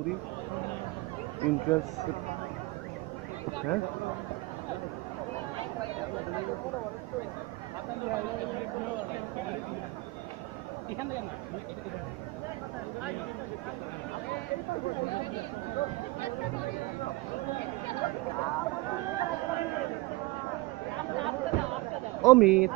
Puri entrance. হ্যাঁ, অমিত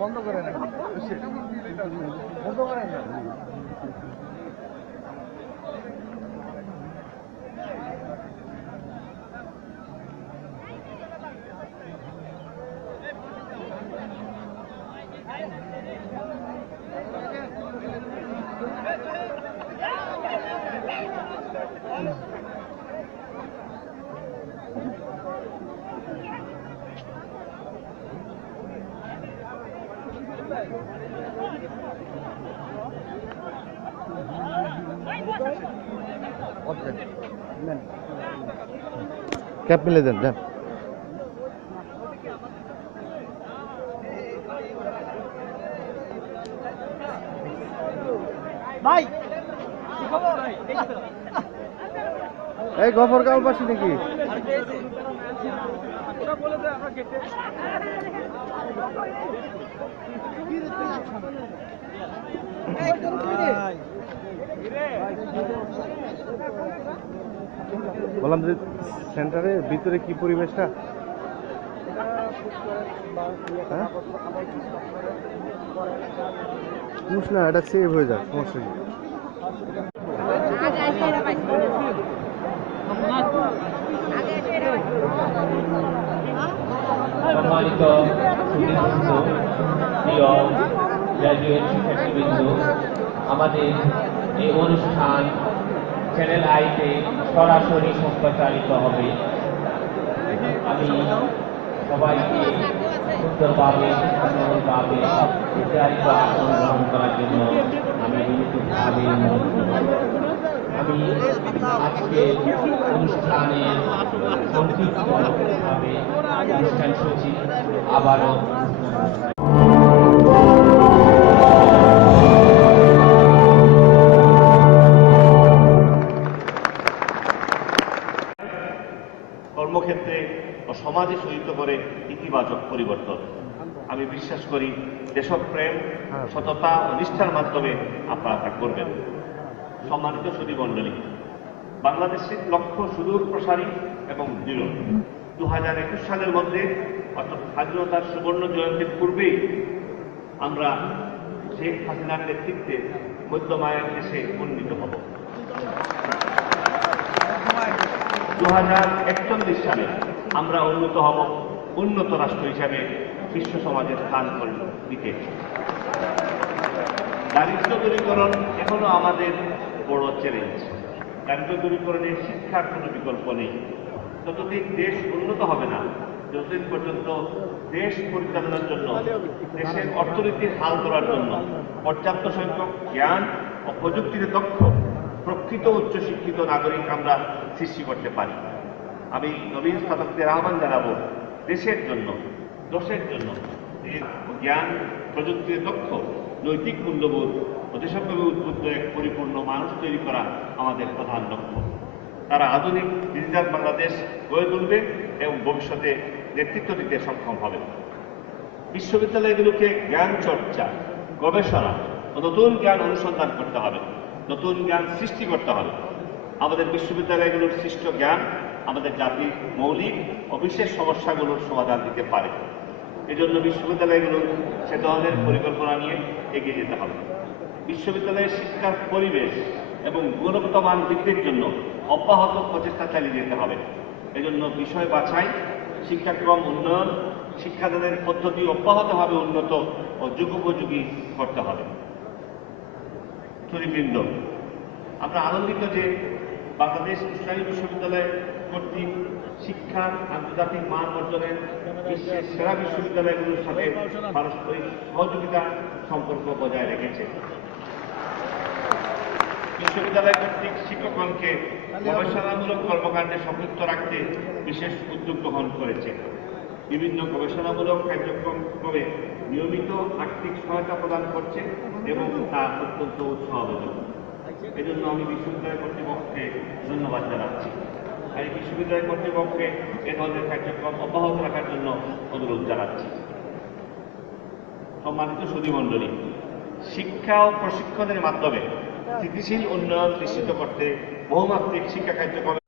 বন্ধ করে না, বন্ধ করে না। ক্যাপ মিলে দেন দেন। ভাই এই গফর গাঁও পাশে নাকি? বললাম যে সেন্টারের ভিতরে কি পরিবেশটা? না, এটা সেভ হয়ে যাক, সমস্যা কি? সম্মানিত সুধীবৃন্দ, প্রিয় গ্র্যাজুয়েট শিক্ষার্থীবৃন্দ, আমাদের এই অনুষ্ঠান চ্যানেল আইতে সরাসরি সম্প্রচারিত হবে। আমি সবাইকে সুন্দরভাবে সুন্দরভাবে নির্ধারিত আসন গ্রহণ করার জন্য আমি বিনীতভাবে অনুরোধ করব। আমি আজকে অনুষ্ঠানের সংক্ষিপ্তভাবে অনুষ্ঠান সূচি আবারও কর্মক্ষেত্রে ও সমাজে সূচিত করে ইতিবাচক পরিবর্তন। আমি বিশ্বাস করি দেশপ্রেম, সততা ও নিষ্ঠার মাধ্যমে আপনারা তা করবেন। সম্মানিত সুধীমণ্ডলী, বাংলাদেশের লক্ষ্য সুদূর প্রসারী এবং দৃঢ়। 2021 সালের মধ্যে অর্থাৎ স্বাধীনতার সুবর্ণ জয়ন্তীর পূর্বেই আমরা শেখ হাসিনার নেতৃত্বে মধ্যমায়ের দেশে উন্নীত হব। 2041 সালে আমরা উন্নত হব উন্নত রাষ্ট্র হিসাবে বিশ্ব সমাজের স্থান করে দিতে। দারিদ্র্য দূরীকরণ এখনো আমাদের বড় চ্যালেঞ্জ। দারিদ্র্য দূরীকরণের শিক্ষার কোনো বিকল্প নেই। যতদিন দেশ উন্নত হবে না, যতদিন পর্যন্ত দেশ পরিচালনার জন্য, দেশের অর্থনীতির হাল ধরার জন্য পর্যাপ্ত সংখ্যক জ্ঞান ও প্রযুক্তিতে দক্ষ প্রকৃত উচ্চশিক্ষিত নাগরিক আমরা সৃষ্টি করতে পারি। আমি নবীন স্নাতকদের আহ্বান জানাবো, দেশের জন্য, দেশের জন্য জ্ঞান প্রযুক্তিতে দক্ষ, নৈতিক মূল্যবোধ ও দেশব্যাপী উদ্বুদ্ধ এক পরিপূর্ণ মানুষ তৈরি করা আমাদের প্রধান লক্ষ্য। তারা আধুনিক ডিজিটাল বাংলাদেশ গড়ে তুলবে এবং ভবিষ্যতে নেতৃত্ব দিতে সক্ষম হবে। বিশ্ববিদ্যালয়গুলোকে জ্ঞান চর্চা, গবেষণা ও নতুন জ্ঞান অনুসন্ধান করতে হবে, নতুন জ্ঞান সৃষ্টি করতে হবে। আমাদের বিশ্ববিদ্যালয়গুলোর সৃষ্ট জ্ঞান আমাদের জাতির মৌলিক ও বিশেষ সমস্যাগুলোর সমাধান দিতে পারে। এজন্য বিশ্ববিদ্যালয়গুলোর সে ধরনের পরিকল্পনা নিয়ে এগিয়ে যেতে হবে। বিশ্ববিদ্যালয়ের শিক্ষার পরিবেশ এবং গুণগত মান বৃদ্ধির জন্য অব্যাহত প্রচেষ্টা চালিয়ে যেতে হবে। এজন্য বিষয় বাছাই, শিক্ষাক্রম উন্নয়ন, শিক্ষাদানের পদ্ধতি অব্যাহতভাবে উন্নত ও যুগোপযোগী করতে হবে। সুধীবৃন্দ, আমরা আনন্দিত যে বাংলাদেশ ইসলামী বিশ্ববিদ্যালয় কর্তৃক শিক্ষার আন্তর্জাতিক মান অর্জনের বিশ্বের সেরা বিশ্ববিদ্যালয়গুলোর সাথে পারস্পরিক সহযোগিতা সম্পর্ক বজায় রেখেছে। বিশ্ববিদ্যালয় কর্তৃক শিক্ষকগণকে গবেষণামূলক কর্মকাণ্ডে সম্পৃক্ত রাখতে বিশেষ উদ্যোগ গ্রহণ করেছে। বিভিন্ন গবেষণামূলক কার্যক্রমে নিয়মিত আর্থিক সহায়তা প্রদান করছে এবং তা অত্যন্ত উৎসাহজনক। এজন্য আমি বিশ্ববিদ্যালয় কর্তৃপক্ষকে ধন্যবাদ জানাচ্ছি। আর এই বিশ্ববিদ্যালয় কর্তৃপক্ষকে এ ধরনের কার্যক্রম অব্যাহত রাখার জন্য অনুরোধ জানাচ্ছি। সম্মানিত সুধীমণ্ডলী, শিক্ষা ও প্রশিক্ষণের মাধ্যমে স্থিতিশীল উন্নয়ন নিশ্চিত করতে বহুমাত্রিক শিক্ষা কার্যক্রম